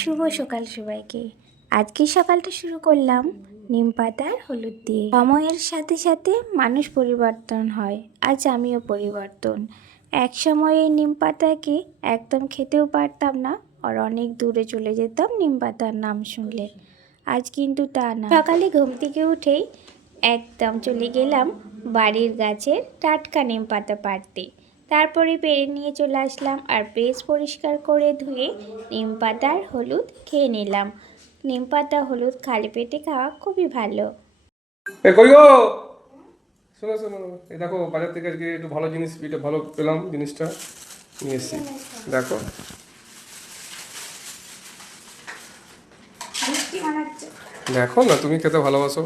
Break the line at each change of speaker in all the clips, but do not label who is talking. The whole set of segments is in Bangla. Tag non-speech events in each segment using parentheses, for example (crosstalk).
শুভ সকাল সবাইকে। আজকে সকালটা শুরু করলাম নিম পাতার হলুদ দিয়ে। সময়ের সাথে সাথে মানুষ পরিবর্তন হয়, আজ আমিও পরিবর্তন। এক সময় এই নিম পাতাকে একদম খেতেও পারতাম না, আর অনেক দূরে চলে যেতাম নিম পাতার নাম শুনলে। আজ কিন্তু তা না। সকালে ঘুম থেকে উঠেই একদম চলে গেলাম বাড়ির গাছের টাটকা নিম পাতা পাড়তে। তারপরে পেরে নিয়ে চলে আসলাম আর বেশ পরিষ্কার করে ধুয়ে নিম পাতার হলুদ খেয়ে নিলাম। নিম পাতা হলুদ খালি পেটে খাওয়া খুবই ভালো।
এ কই গো? শোনো শোনো এই দেখো বাজার থেকে আজকে একটু ভালো জিনিস এটা ভালো পেলাম জিনিসটা নিয়ে এসেছি। দেখো। দেখো না তুমি খেতে ভালোবাসো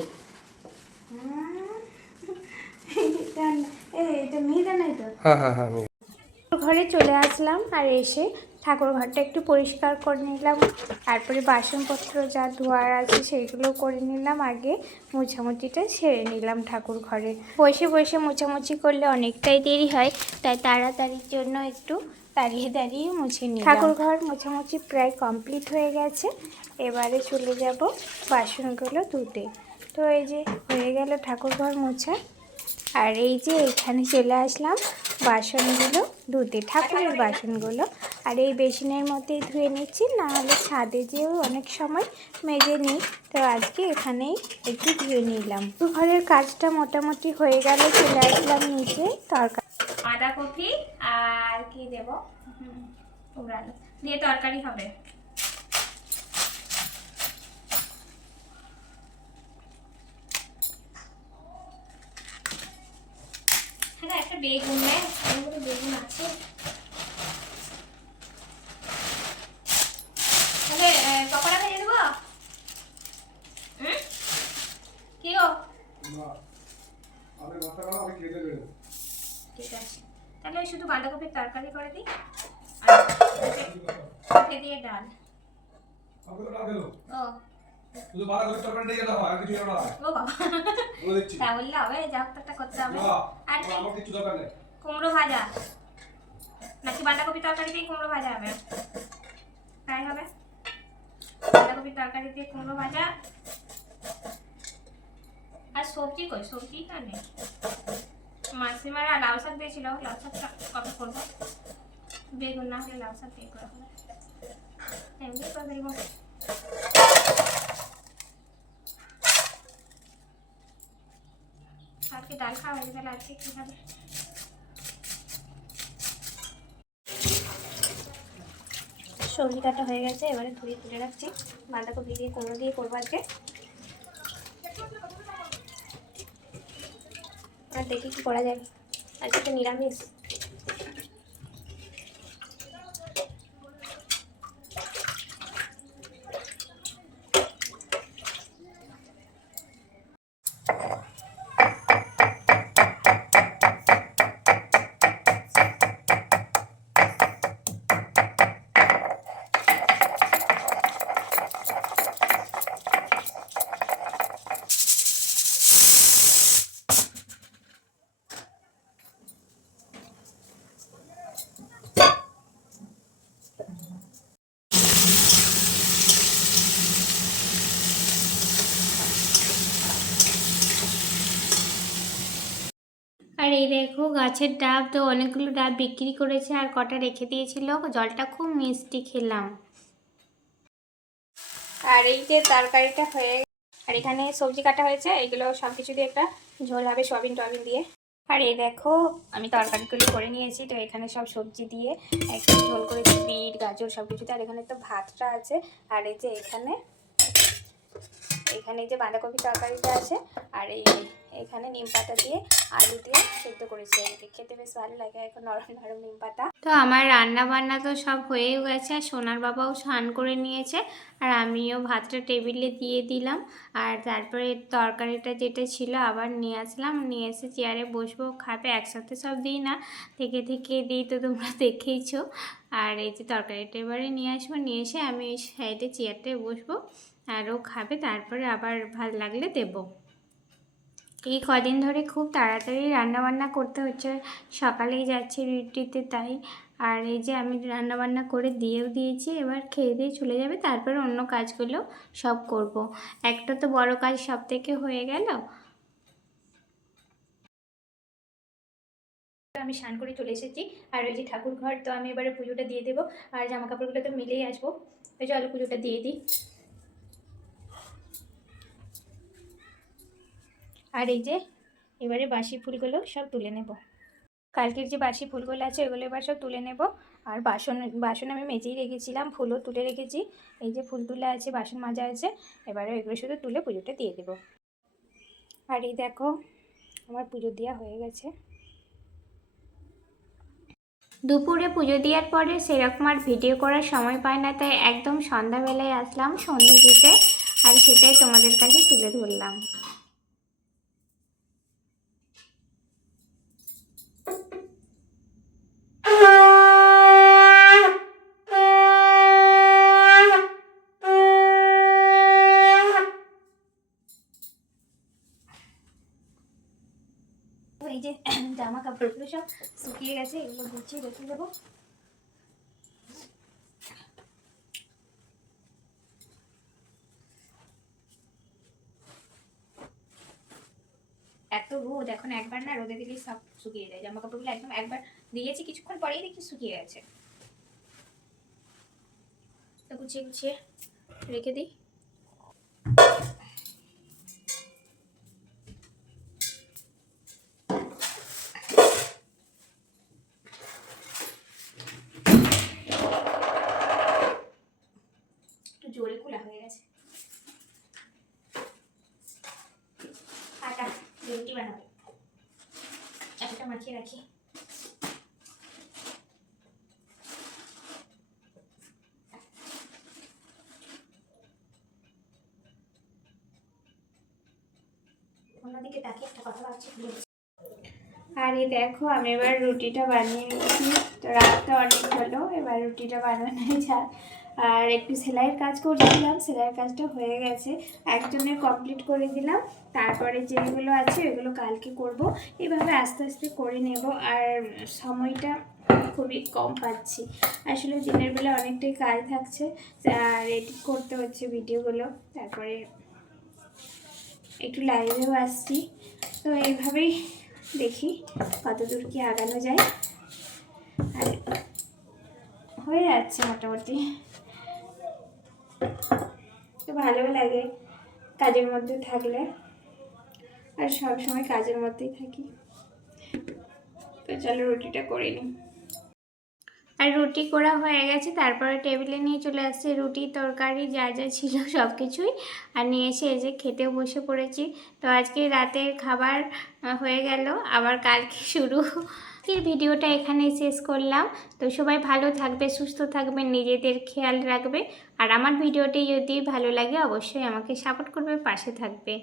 এটা মেয়েটা নাই তো
হ্যাঁ হ্যাঁ হ্যাঁ
ঘরে চলে আসলাম আর এসে ঠাকুর ঘরটা একটু পরিষ্কার করে নিলাম। তারপরে বাসনপত্র যা ধোয়ার আছে সেইগুলো করে নিলাম। আগে মোছামুছিটা সেরে নিলাম ঠাকুর ঘরে। বসে বসে মোছামুছি করলে অনেকটাই দেরি হয় তাই তাড়াতাড়ির জন্য একটু দাঁড়িয়ে দাঁড়িয়ে মুছে নিই ঠাকুর ঘর মোছামুছি প্রায় কমপ্লিট হয়ে গেছে। এবারে চলে যাব বাসনগুলো ধুতে। তো এই যে হয়ে গেল ঠাকুর ঘর মোছা। আর এই যে এখানে চলে আসলাম বাসনগুলো, ধুতে ঠাকুরের বাসনগুলো। আর এই বেসিনের মধ্যেই ধুয়ে নিচ্ছি না হলে ছাদে যেও অনেক সময় মেজে নিই। তো আজকে এখানেই একটু ধুয়ে নিলাম। ঘরের কাজটা মোটামুটি হয়ে গেল, চলে আসলাম নিচে তরকারি
বাঁধাকপি আর কি দেব? দিয়ে তরকারি হবে। বেগুন নেয় অনেকগুলো বেগুন আছে। তাহলে পকোড়া ভেজে দেবো? কি গো? ঠিক আছে। তাহলে শুধু বাঁধাকপির তরকারি করে দিই আর দিয়ে ডাল। ও
শুধু আর কিছু না।
ও বাবা।
বলে দিচ্ছি।
তা বললে হবে যা একটা করতে হবে। আর কি?
আমার কিছু দরকার নেই।
কুমড়ো ভাজা। নাকি বাঁধাকপি তরকারি দিয়ে কুমড়ো ভাজা হবে? তাই হবে? বাঁধাকপির তরকারি দিয়ে কুমড়ো ভাজা। আর সবজি কই? সবজি তো নেই মাসিমারা লাউ শাক দিয়েছিল লাউ শাকটা কবে করব? বেগুন না হলে লাউ শাক দিয়ে করা হবে। এমনি করে দেবো। আজকে ডাল খাওয়া হয়ে যাবে আজকে কী হবে? সবজি কাটা হয়ে গেছে, এবারে ধুয়ে তুলে রাখছি। বাঁধাকপি দিয়ে, কুমড়ো দিয়ে করব আজকে। আর দেখি কি করা যায়। আজকে তো নিরামিষ আর এই দেখো গাছের ডাব তো অনেকগুলো ডাব বিক্রি করেছে আর কটা রেখে দিয়েছিল। জলটা খুব মিষ্টি খেলাম। আর এই যে তরকারিটা হয়ে আর এখানে সবজি কাটা হয়েছে, এগুলো সব কিছু দিয়ে একটা ঝোল হবে সয়াবিন টয়াবিন দিয়ে। আর এই দেখো, আমি তরকারিগুলো করে নিয়েছি, তো এখানে সব সবজি দিয়ে একটা ঝোল করেছি, বিট, গাজর সব কিছুতে আর এখানে তো ভাতটা আছে, আর এই যে এখানে এখানে যে বাঁধাকপি তরকারিটা আছে, আর এই এখানে নিম পাতা দিয়ে আলু দিয়ে সেদ্ধ করেছি। খেতে বেশ ভালো লাগে, এখন নরম নরম নিম পাতা। তো আমার রান্না বান্না তো সব হয়েও গেছে, আর সোনার বাবাও স্নান করে নিয়েছে, আর আমিও ভাতটা টেবিলে দিয়ে দিলাম, আর তারপরে তরকারিটা যেটা ছিল আবার নিয়ে আসলাম, নিয়ে এসে চেয়ারে বসবো, খাবে, একসাথে সব দিই না, থেকে থেকে দিই তো তোমরা দেখেইছো। আর এই যে তরকারিটা এবারে নিয়ে আসব, নিয়ে এসে আমি সাইডে চেয়ারটায় বসবো আর ও খাবে, তারপরে আবার ভালো লাগলে দেবো। এই কদিন ধরে খুব তাড়াতাড়ি রান্নাবান্না করতে হচ্ছে, সকালেই যাচ্ছি ডিউটিতে তাই।
আর এই যে আমি রান্নাবান্না করে দিয়েও দিয়েছি, এবার খেয়ে দিয়ে চলে যাবে, তারপর অন্য কাজগুলো সব করব। একটা তো বড় কাজ সব থেকে হয়ে গেল। আমি স্নান করে চলে এসেছি, আর ওই যে ঠাকুর ঘর তো আমি এবারে পুজোটা দিয়ে দেবো, আর জামা কাপড়গুলো তো মিলেই আসব। ওই চলো পুজোটা দিয়ে দিই। আর এই যে, এবারে বাসি ফুলগুলো সব তুলে নেব। কালকের যে বাসি ফুলগুলো আছে ওগুলো এবার সব তুলে নেব। আর বাসন বাসন আমি মেজেই রেখেছিলাম, ফুলও তুলে রেখেছি। এই যে ফুল তুলে আছে, বাসন মাজা আছে, এবারে এগুলো শুধু তুলে পুজোটা দিয়ে দেবো। আর এই দেখো, আমার পুজো দেওয়া হয়ে গেছে। দুপুরে পুজো দেওয়ার পরে সেরকম আর ভিডিও করার সময় পায় না, তাই একদম সন্ধ্যাবেলায় আসলাম সন্ধ্যে দিতে। আর সেটাই তোমাদের কাছে তুলে ধরলাম। জামা কাপড়গুলো সব শুকিয়ে গেছে, এগুলো গুছিয়ে রেখে দেবো। এত রোদ, এখন একবার না রোদে দিলেই সব শুকিয়ে যায়। জামা কাপড়গুলো একদম একবার দিয়েছি, কিছুক্ষণ পরেই দেখি শুকিয়ে গেছে। তো গুছিয়ে গুছিয়ে রেখে দিই একটু জোরে খোলা হয়ে গেছে আটা রুটি বানাবো একটা মাখিয়ে রাখি অন্যদিকে একটা কথা ভাবছি দেখো, আমি এবার রুটিটা বানিয়ে নিচ্ছি তো রাতটা অনেক হলো, এবার রুটিটা বানানো (laughs) যাক। আর একটু সেলাইয়ের কাজ করছিলাম, সেলাইয়ের কাজটা হয়ে গেছে। একজনের কমপ্লিট করে দিলাম। তারপরে যেগুলো আছে, ওইগুলো কালকে করব। এভাবে আস্তে আস্তে করে নেব। আর সময়টা খুবই কম পাচ্ছি। আসলে দিনের বেলা অনেকটাই কাজ থাকছে। আর এডিট করতে হচ্ছে ভিডিওগুলো তারপরে একটু লাইভেও আসছি। তো এইভাবেই দেখি কতদূর কি আগানো যায়। আর হয়ে যাচ্ছে মোটামুটি। তো ভালো লাগে কাজের মধ্যে থাকলে। আর সব সময় কাজের মধ্যেই থাকি। তো চলো রুটিটা করে নিই। আর রুটি করা হয়ে গেছে, তারপরে টেবিলে নিয়ে চলে আসছে রুটি, তরকারি, যা যা ছিল (laughs) সব কিছুই। আর নিয়ে এসে এই যে খেতেও বসে পড়েছি। তো আজকে রাতের খাবার হয়ে গেল, আবার কালকে শুরু। আজকের ভিডিওটা এখানেই শেষ করলাম। তো সবাই ভালো থাকবে, সুস্থ থাকবে, নিজেদের খেয়াল রাখবে। আর আমার ভিডিওটি যদি ভালো লাগে, অবশ্যই আমাকে সাপোর্ট করবে, পাশে থাকবে।